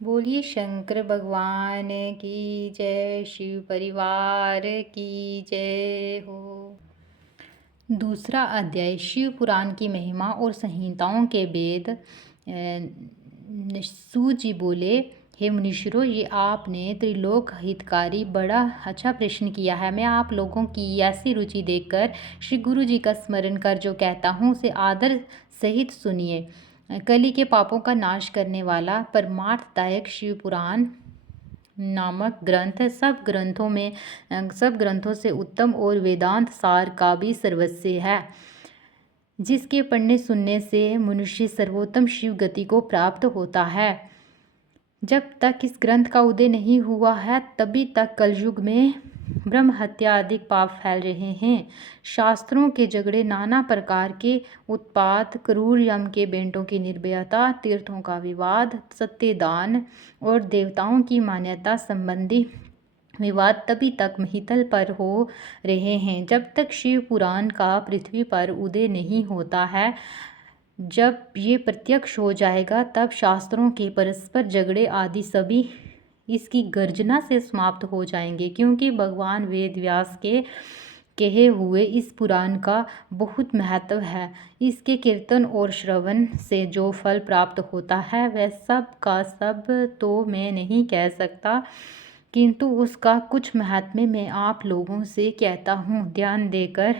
बोलिए शंकर भगवान की जय, शिव परिवार की जय हो। दूसरा अध्याय शिव पुराण की महिमा और संहिताओं के वेद। सूत जी बोले, हे मुनीश्वरों, ये आपने त्रिलोक हितकारी बड़ा अच्छा प्रश्न किया है। मैं आप लोगों की ऐसी रुचि देखकर श्री गुरु जी का स्मरण कर जो कहता हूँ उसे आदर सहित सुनिए। कली के पापों का नाश करने वाला परमार्थदायक शिव पुराण नामक ग्रंथ सब ग्रंथों से उत्तम और वेदांत सार का भी सर्वस्व है, जिसके पढ़ने सुनने से मनुष्य सर्वोत्तम शिव गति को प्राप्त होता है। जब तक इस ग्रंथ का उदय नहीं हुआ है तभी तक कलयुग में ब्रह्म हत्या आदि पाप फैल रहे हैं। शास्त्रों के झगड़े, नाना प्रकार के उत्पात, क्रूर यम के बेटों की निर्भयता, तीर्थों का विवाद, सत्यदान और देवताओं की मान्यता संबंधी विवाद तभी तक महितल पर हो रहे हैं जब तक शिव पुराण का पृथ्वी पर उदय नहीं होता है। जब ये प्रत्यक्ष हो जाएगा तब शास्त्रों के परस्पर झगड़े आदि सभी इसकी गर्जना से समाप्त हो जाएंगे, क्योंकि भगवान वेद व्यास के कहे हुए इस पुराण का बहुत महत्व है। इसके कीर्तन और श्रवण से जो फल प्राप्त होता है वह सब का सब तो मैं नहीं कह सकता, किंतु उसका कुछ महात्म्य मैं आप लोगों से कहता हूँ, ध्यान देकर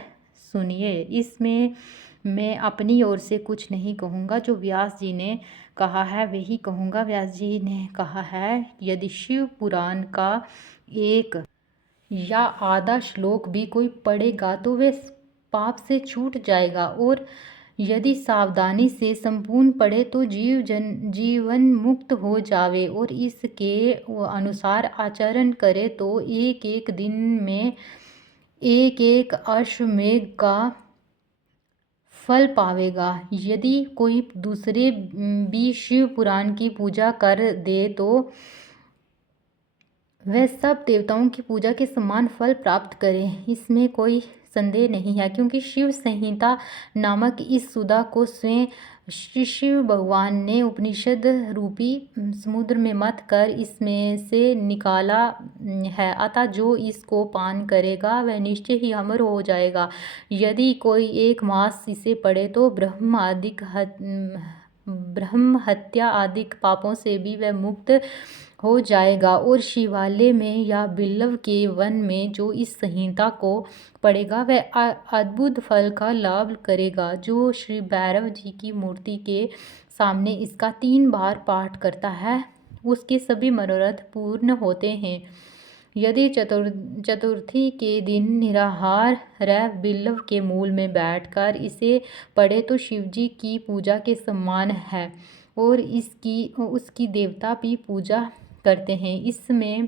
सुनिए। इसमें मैं अपनी ओर से कुछ नहीं कहूँगा, जो व्यास जी ने कहा है वही कहूँगा। व्यास जी ने कहा है, यदि शिव पुराण का एक या आधा श्लोक भी कोई पढ़ेगा तो वह पाप से छूट जाएगा, और यदि सावधानी से संपूर्ण पढ़े तो जीवन मुक्त हो जावे, और इसके अनुसार आचरण करे तो एक एक दिन में एक एक अश्वमेघ का फल पावेगा। यदि कोई दूसरे भी शिव पुराण की पूजा कर दे तो वह सब देवताओं की पूजा के समान फल प्राप्त करें, इसमें कोई संदेह नहीं है, क्योंकि शिव संहिता नामक इस सुधा को स्वयं श्री शिव भगवान ने उपनिषद रूपी समुद्र में मथ कर इसमें से निकाला है। अतः जो इसको पान करेगा वह निश्चय ही अमर हो जाएगा। यदि कोई एक मास इसे पढ़े तो ब्रह्म हत्या आदि पापों से भी वह मुक्त हो जाएगा, और शिवालय में या बिल्व के वन में जो इस संहिता को पढ़ेगा वह अद्भुत फल का लाभ करेगा। जो श्री भैरव जी की मूर्ति के सामने इसका 3 बार पाठ करता है उसके सभी मनोरथ पूर्ण होते हैं। यदि चतुर्थी के दिन निराहार रह बिल्व के मूल में बैठकर इसे पढ़े तो शिवजी की पूजा के समान है, और उसकी देवता भी पूजा करते हैं। इसमें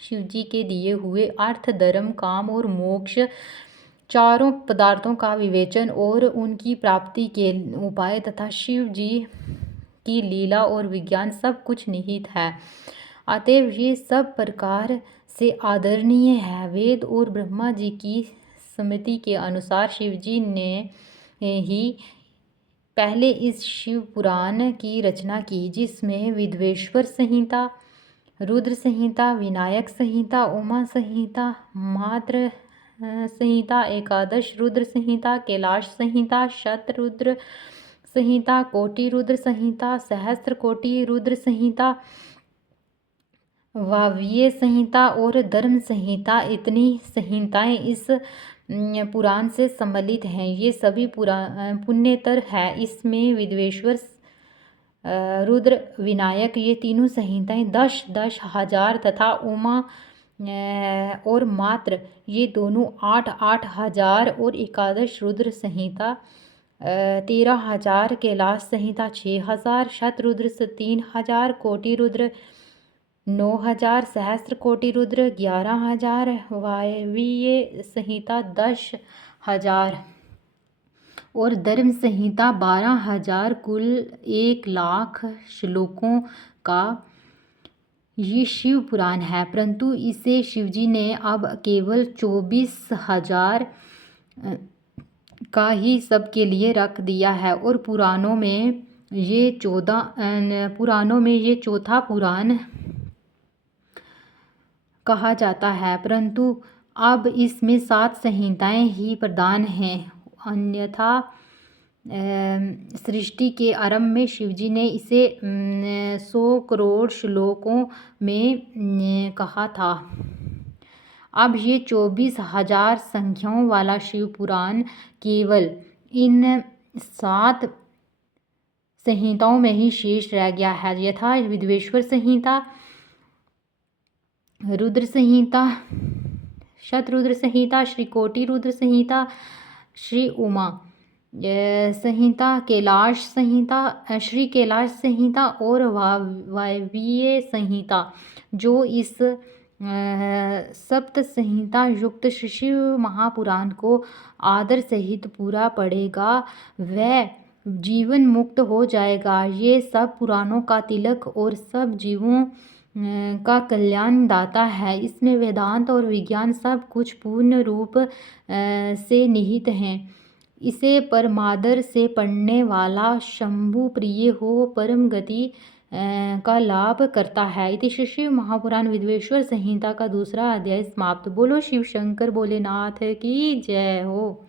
शिवजी के दिए हुए अर्थ, धर्म, काम और मोक्ष चारों पदार्थों का विवेचन और उनकी प्राप्ति के उपाय तथा शिव जी की लीला और विज्ञान सब कुछ निहित है। अतएव ये सब प्रकार से आदरणीय है। वेद और ब्रह्मा जी की स्मृति के अनुसार शिवजी ने ही पहले इस शिव पुराण की रचना की, जिसमें विद्वेश्वर संहिता, रुद्र संहिता, विनायक संहिता, उमा संहिता, मात्र संहिता, एकादश रुद्र संहिता, कैलाश संहिता, शतरुद्र संहिता, कोटि रुद्र संहिता, सहस्त्र कोटि रुद्र संहिता, वाव्य संहिता और धर्म संहिता, इतनी संहिताएं इस पुराण से सम्मिलित हैं। ये सभी पुण्यतर है। इसमें विद्वेश्वर, रुद्र, विनायक ये तीनों संहिताएं 10-10 हजार तथा उमा और मात्र ये दोनों 8-8 हजार, और एकादश रुद्र संहिता 13,000, कैलाश संहिता 6,000, शतरुद्र 3,000, कोटि रुद्र 9,000, सहस्त्र कोटि रुद्र 11,000, वायवीय संहिता 10,000 और धर्म संहिता 12,000, कुल 1,00,000 श्लोकों का ये शिव पुराण है। परंतु इसे शिवजी ने अब केवल 24,000 का ही सबके लिए रख दिया है, और पुराणों में ये 14 पुराणों में ये चौथा पुराण कहा जाता है, परंतु अब इसमें 7 संहिताएं ही प्रधान हैं। अन्यथा सृष्टि के आरंभ में शिवजी ने इसे 100 करोड़ श्लोकों में कहा था। अब ये 24,000 संख्याओं वाला शिव पुराण केवल इन 7 संहिताओं में ही शेष रह गया है, यथा विद्वेश्वर संहिता, रुद्र संहिता, शतरुद्र संहिता, श्रीकोटि रुद्र संहिता, श्री उमा संहिता, कैलाश संहिता, श्री कैलाश संहिता और वायवीय संहिता। जो इस सप्त संहिता युक्त शिव महापुराण को आदर सहित पूरा पढ़ेगा वह जीवन मुक्त हो जाएगा। ये सब पुराणों का तिलक और सब जीवों का कल्याण दाता है। इसमें वेदांत और विज्ञान सब कुछ पूर्ण रूप से निहित हैं। इसे परमादर से पढ़ने वाला शंभु प्रिय हो परम गति का लाभ करता है। इति श्री शिव महापुराण विद्वेश्वर संहिता का दूसरा अध्याय समाप्त। बोलो शिव शंकर भोलेनाथ की जय हो।